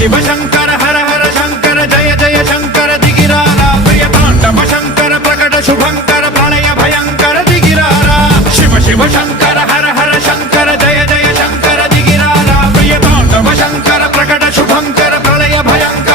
शिव शंकर हर हर शंकर जय जय शंकर दिगिरारा प्रिय तांडव शंकर प्रकट शुभंकर प्रलय भयंकर दिगिरारा शिव शिव शंकर हर हर शंकर जय जय शंकर दिगिरारा प्रिय तांडव शंकर प्रकट शुभंकर प्रलय भयंकर